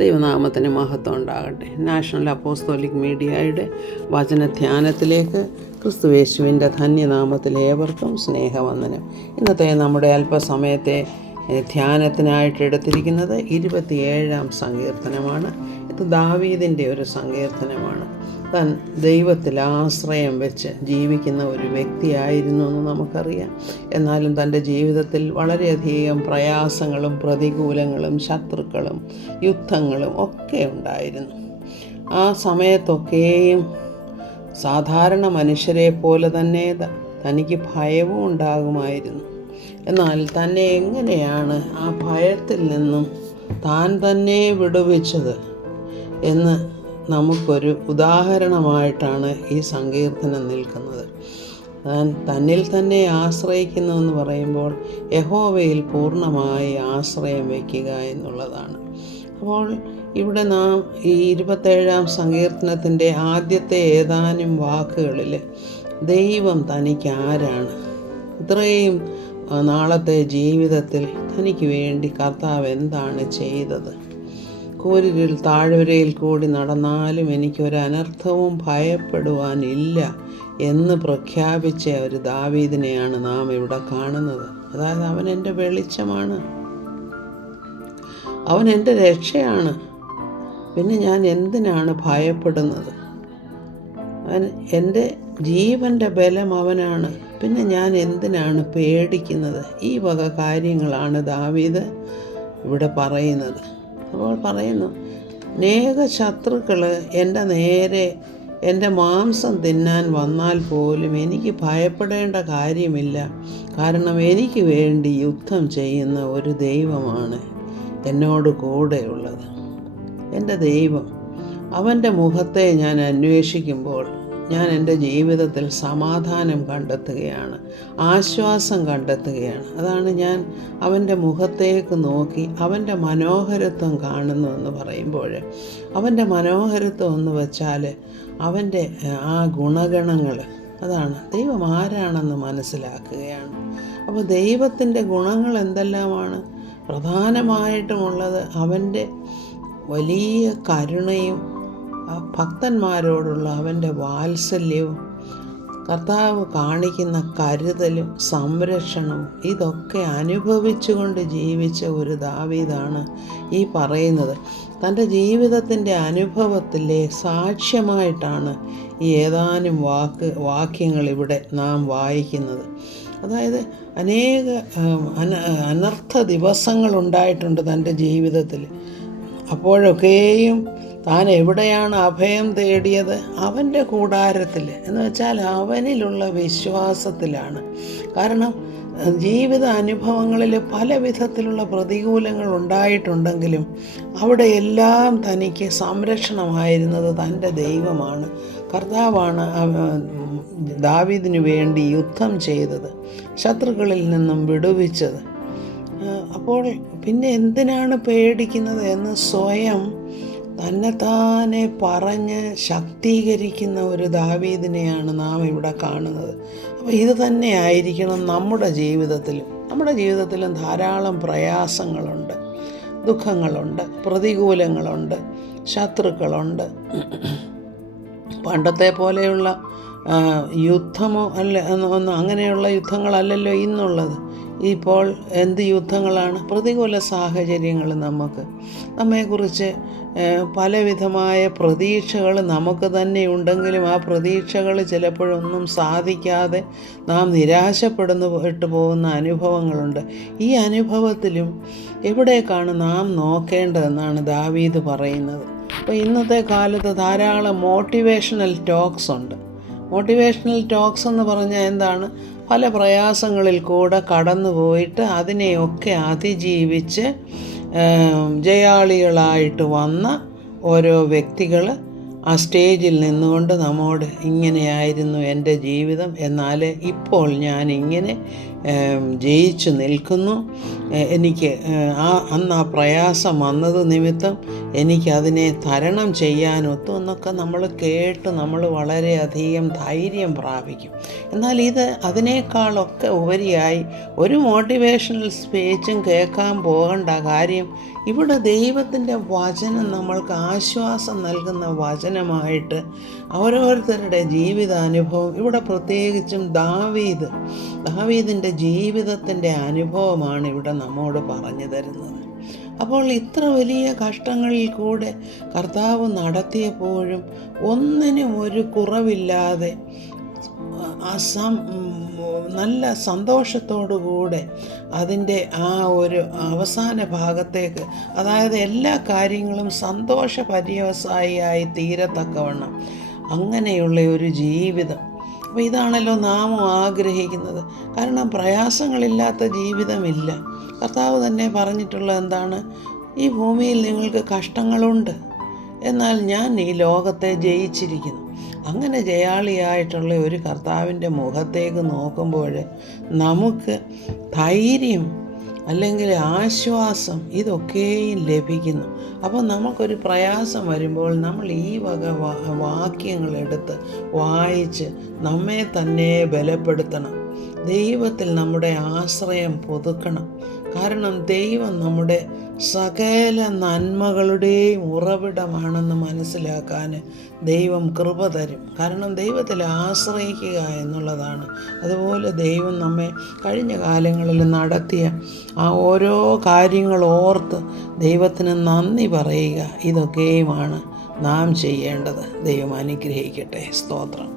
ദൈവനാമത്തിന് മഹത്വം ഉണ്ടാകട്ടെ. നാഷണൽ അപ്പോസ്തോലിക് മീഡിയയുടെ വചനധ്യാനത്തിലേക്ക് ക്രിസ്തുയേശുവിൻ്റെ ധന്യനാമത്തിൽ ഏവർക്കും സ്നേഹവന്ദനം. ഇന്നത്തെ നമ്മുടെ അല്പസമയത്തെ ധ്യാനത്തിനായിട്ട് എടുത്തിരിക്കുന്നത് 27-ാം സങ്കീർത്തനമാണ്. ഇത് ദാവീദിൻ്റെ ഒരു സങ്കീർത്തനമാണ്. താൻ ദൈവത്തിൽ ആശ്രയം വെച്ച് ജീവിക്കുന്ന ഒരു വ്യക്തിയായിരുന്നു എന്ന് നമുക്കറിയാം. എന്നാലും തൻ്റെ ജീവിതത്തിൽ വളരെയധികം പ്രയാസങ്ങളും പ്രതികൂലങ്ങളും ശത്രുക്കളും യുദ്ധങ്ങളും ഒക്കെ ഉണ്ടായിരുന്നു. ആ സമയത്തൊക്കെയും സാധാരണ മനുഷ്യരെ പോലെ തന്നെ തനിക്ക് ഭയവും ഉണ്ടാകുമായിരുന്നു. എന്നാൽ തന്നെ എങ്ങനെയാണ് ആ ഭയത്തിൽ നിന്നും താൻ തന്നെ വിടുവിച്ചത് എന്ന് നമുക്കൊരു ഉദാഹരണമായിട്ടാണ് ഈ സങ്കീർത്തനം നിൽക്കുന്നത്. തന്നിൽ തന്നെ ആശ്രയിക്കുന്നതെന്ന് പറയുമ്പോൾ യഹോവയിൽ പൂർണ്ണമായി ആശ്രയം വയ്ക്കുക എന്നുള്ളതാണ്. അപ്പോൾ ഇവിടെ നാം ഈ 27-ാം സങ്കീർത്തനത്തിൻ്റെ ആദ്യത്തെ ഏതാനും വാക്കുകളിൽ ദൈവം തനിക്ക് ആരാണ്, ഇത്രയും നാളത്തെ ജീവിതത്തിൽ തനിക്ക് വേണ്ടി കർത്താവ് എന്താണ് ചെയ്തത്, കൂരിരുൾ താഴ്വരയിൽ കൂടി നടന്നാലും എനിക്കൊരനർത്ഥവും ഭയപ്പെടുവാനില്ല എന്ന് പ്രഖ്യാപിച്ച ഒരു ദാവീദിനെയാണ് നാം ഇവിടെ കാണുന്നത്. അതായത് അവൻ എൻ്റെ വെളിച്ചമാണ്, അവൻ എൻ്റെ രക്ഷയാണ്, പിന്നെ ഞാൻ എന്തിനാണ് ഭയപ്പെടുന്നത്? അവൻ എൻ്റെ ജീവൻ്റെ ബലം അവനാണ്, പിന്നെ ഞാൻ എന്തിനാണ് പേടിക്കുന്നത്? ഈ വക കാര്യങ്ങളാണ് ദാവീദ് ഇവിടെ പറയുന്നത്. അപ്പോൾ പറയുന്നു, അനേക ശത്രുക്കൾ എൻ്റെ നേരെ എൻ്റെ മാംസം തിന്നാൻ വന്നാൽ പോലും എനിക്ക് ഭയപ്പെടേണ്ട കാര്യമില്ല. കാരണം എനിക്ക് വേണ്ടി യുദ്ധം ചെയ്യുന്ന ഒരു ദൈവമാണ് എന്നോട് കൂടെയുള്ളത്. എൻ്റെ ദൈവം, അവൻ്റെ മുഖത്തെ ഞാൻ അന്വേഷിക്കുമ്പോൾ ഞാൻ എൻ്റെ ജീവിതത്തിൽ സമാധാനം കണ്ടെത്തുകയാണ്, ആശ്വാസം കണ്ടെത്തുകയാണ്. അതാണ് ഞാൻ അവൻ്റെ മുഖത്തേക്ക് നോക്കി അവൻ്റെ മനോഹരത്വം കാണുന്നു എന്ന് പറയുമ്പോൾ, അവൻ്റെ മനോഹരത്വം എന്ന് വെച്ചാൽ അവൻ്റെ ആ ഗുണഗണങ്ങൾ, അതാണ് ദൈവം ആരാണെന്ന് മനസ്സിലാക്കുകയാണ്. അപ്പോൾ ദൈവത്തിൻ്റെ ഗുണങ്ങൾ എന്തെല്ലാമാണ്? പ്രധാനമായിട്ടുമുള്ളത് അവൻ്റെ വലിയ കരുണയും ഭക്തന്മാരോടുള്ള അവൻ്റെ വാത്സല്യവും, കർത്താവ് കാണിക്കുന്ന കരുതലും സംരക്ഷണവും, ഇതൊക്കെ അനുഭവിച്ചുകൊണ്ട് ജീവിച്ച ഒരു ദാവീദാണ് ഈ പറയുന്നത്. തൻ്റെ ജീവിതത്തിൻ്റെ അനുഭവത്തിലെ സാക്ഷ്യമായിട്ടാണ് ഈ ഏതാനും വാക്യങ്ങൾ ഇവിടെ നാം വായിക്കുന്നത്. അതായത് അനേക അനർത്ഥ ദിവസങ്ങളുണ്ടായിട്ടുണ്ട് തൻ്റെ ജീവിതത്തിൽ. അപ്പോഴൊക്കെയും താൻ എവിടെയാണ് അഭയം തേടിയത്? അവൻ്റെ കൂടാരത്തിൽ, എന്ന് വെച്ചാൽ അവനിലുള്ള വിശ്വാസത്തിലാണ്. കാരണം ജീവിത അനുഭവങ്ങളിൽ പല വിധത്തിലുള്ള പ്രതികൂലങ്ങൾ ഉണ്ടായിട്ടുണ്ടെങ്കിലും അവിടെയെല്ലാം തനിക്ക് സംരക്ഷണമായിരുന്നത് തൻ്റെ ദൈവമാണ്. കർത്താവാണ് ദാവീദിനു വേണ്ടി യുദ്ധം ചെയ്തത്, ശത്രുക്കളിൽ നിന്നും വിടുവിച്ചത്. അപ്പോൾ പിന്നെ എന്തിനാണ് പേടിക്കുന്നത് എന്ന് സ്വയം തന്നെത്താനെ പറഞ്ഞ് ശക്തീകരിക്കുന്ന ഒരു ദാവീദിനെയാണ് നാം ഇവിടെ കാണുന്നത്. അപ്പോൾ ഇത് തന്നെ ആയിരിക്കണം നമ്മുടെ ജീവിതത്തിലും ധാരാളം പ്രയാസങ്ങളുണ്ട്, ദുഃഖങ്ങളുണ്ട്, പ്രതികൂലങ്ങളുണ്ട്, ശത്രുക്കളുണ്ട്. പണ്ടത്തെ പോലെയുള്ള യുദ്ധമോ അങ്ങനെയുള്ള യുദ്ധങ്ങളല്ലല്ലോ ഇന്നുള്ളത്. ഇപ്പോൾ എന്ത് യുദ്ധങ്ങളാണ്? പ്രതികൂല സാഹചര്യങ്ങൾ നമ്മെക്കുറിച്ച് പലവിധമായ പ്രതീക്ഷകൾ നമുക്ക് തന്നെ ഉണ്ടെങ്കിലും ആ പ്രതീക്ഷകൾ ചിലപ്പോഴൊന്നും സാധിക്കാതെ നാം നിരാശപ്പെട്ടു പോകുന്ന അനുഭവങ്ങളുണ്ട്. ഈ അനുഭവത്തിലും എവിടേക്കാണ് നാം നോക്കേണ്ടതെന്നാണ് ദാവീദ് പറയുന്നത്. അപ്പോൾ ഇന്നത്തെ കാലത്ത് ധാരാളം മോട്ടിവേഷണൽ ടോക്സ് ഉണ്ട്. മോട്ടിവേഷണൽ ടോക്സ് എന്ന് പറഞ്ഞാൽ എന്താണ്? പല പ്രയാസങ്ങളിൽ കൂടെ കടന്നു പോയിട്ട് അതിനെയൊക്കെ അതിജീവിച്ച് ജയാളികളായിട്ട് വന്ന ഓരോ വ്യക്തികൾ ആ സ്റ്റേജിൽ നിന്നുകൊണ്ട് നമ്മോട് ഇങ്ങനെയായിരുന്നു എൻ്റെ ജീവിതം, എന്നാൽ ഇപ്പോൾ ഞാൻ ഇങ്ങനെ ജയിച്ചു നിൽക്കുന്നു. എനിക്ക് അന്ന് ആ പ്രയാസം വന്നത് നിമിത്തം എനിക്കതിനെ തരണം ചെയ്യാനൊത്തു എന്നൊക്കെ നമ്മൾ കേട്ട് നമ്മൾ വളരെയധികം ധൈര്യം പ്രാപിക്കും. എന്നാൽ അതിനേക്കാളൊക്കെ ഉപരിയായി ഒരു മോട്ടിവേഷണൽ സ്പീച്ചും കേൾക്കാൻ പോകേണ്ട കാര്യം, ഇവിടെ ദൈവത്തിൻ്റെ വചനം നമ്മൾക്ക് ആശ്വാസം നൽകുന്ന വചനമായിട്ട് ഓരോരുത്തരുടെ ജീവിതാനുഭവം, ഇവിടെ പ്രത്യേകിച്ചും ദാവീദിൻ്റെ ജീവിതത്തിൻ്റെ അനുഭവമാണ് ഇവിടെ നമ്മോട് പറഞ്ഞു തരുന്നത്. അപ്പോൾ ഇത്ര വലിയ കഷ്ടങ്ങളിൽ കൂടെ കർത്താവ് നടത്തിയപ്പോഴും ഒന്നിനും ഒരു കുറവില്ലാതെ നല്ല സന്തോഷത്തോടുകൂടെ അതിൻ്റെ ആ ഒരു അവസാന ഭാഗത്തേക്ക്, അതായത് എല്ലാ കാര്യങ്ങളും സന്തോഷ പര്യവസായിയായി തീരത്തക്കവണ്ണം അങ്ങനെയുള്ള ഒരു ജീവിതം. അപ്പോൾ ഇതാണല്ലോ നാം ആഗ്രഹിക്കുന്നത്. കാരണം പ്രയാസങ്ങളില്ലാത്ത ജീവിതമില്ല. കർത്താവ് തന്നെ പറഞ്ഞിട്ടുള്ളത് എന്താണ്? ഈ ഭൂമിയിൽ നിങ്ങൾക്ക് കഷ്ടങ്ങളുണ്ട്, എന്നാൽ ഞാൻ ഈ ലോകത്തെ ജയിച്ചിരിക്കുന്നു. അങ്ങനെ ജയാളിയായിട്ടുള്ള ഒരു കർത്താവിൻ്റെ മുഖത്തേക്ക് നോക്കുമ്പോൾ നമുക്ക് ധൈര്യം അല്ലെങ്കിൽ ആശ്വാസം ഇതൊക്കെയും ലഭിക്കുന്നു. അപ്പോൾ നമുക്കൊരു പ്രയാസം വരുമ്പോൾ നമ്മൾ ഈ വക വാക്യങ്ങളെടുത്ത് വായിച്ച് നമ്മെ തന്നെ ബലപ്പെടുത്തണം. ദൈവത്തിൽ നമ്മുടെ ആശ്രയം പുതുക്കണം. കാരണം ദൈവം നമ്മുടെ സകല നന്മകളുടെയും ഉറവിടമാണെന്ന് മനസ്സിലാക്കാൻ ദൈവം കൃപ തരും. കാരണം ദൈവത്തിൽ ആശ്രയിക്കുക എന്നുള്ളതാണ്. അതുപോലെ ദൈവം നമ്മെ കഴിഞ്ഞ കാലങ്ങളിൽ നടത്തിയ ആ ഓരോ കാര്യങ്ങൾ ഓർത്ത് ദൈവത്തിന് നന്ദി പറയുക. ഇതൊക്കെയുമാണ് നാം ചെയ്യേണ്ടത്. ദൈവം അനുഗ്രഹിക്കട്ടെ. സ്തോത്രം.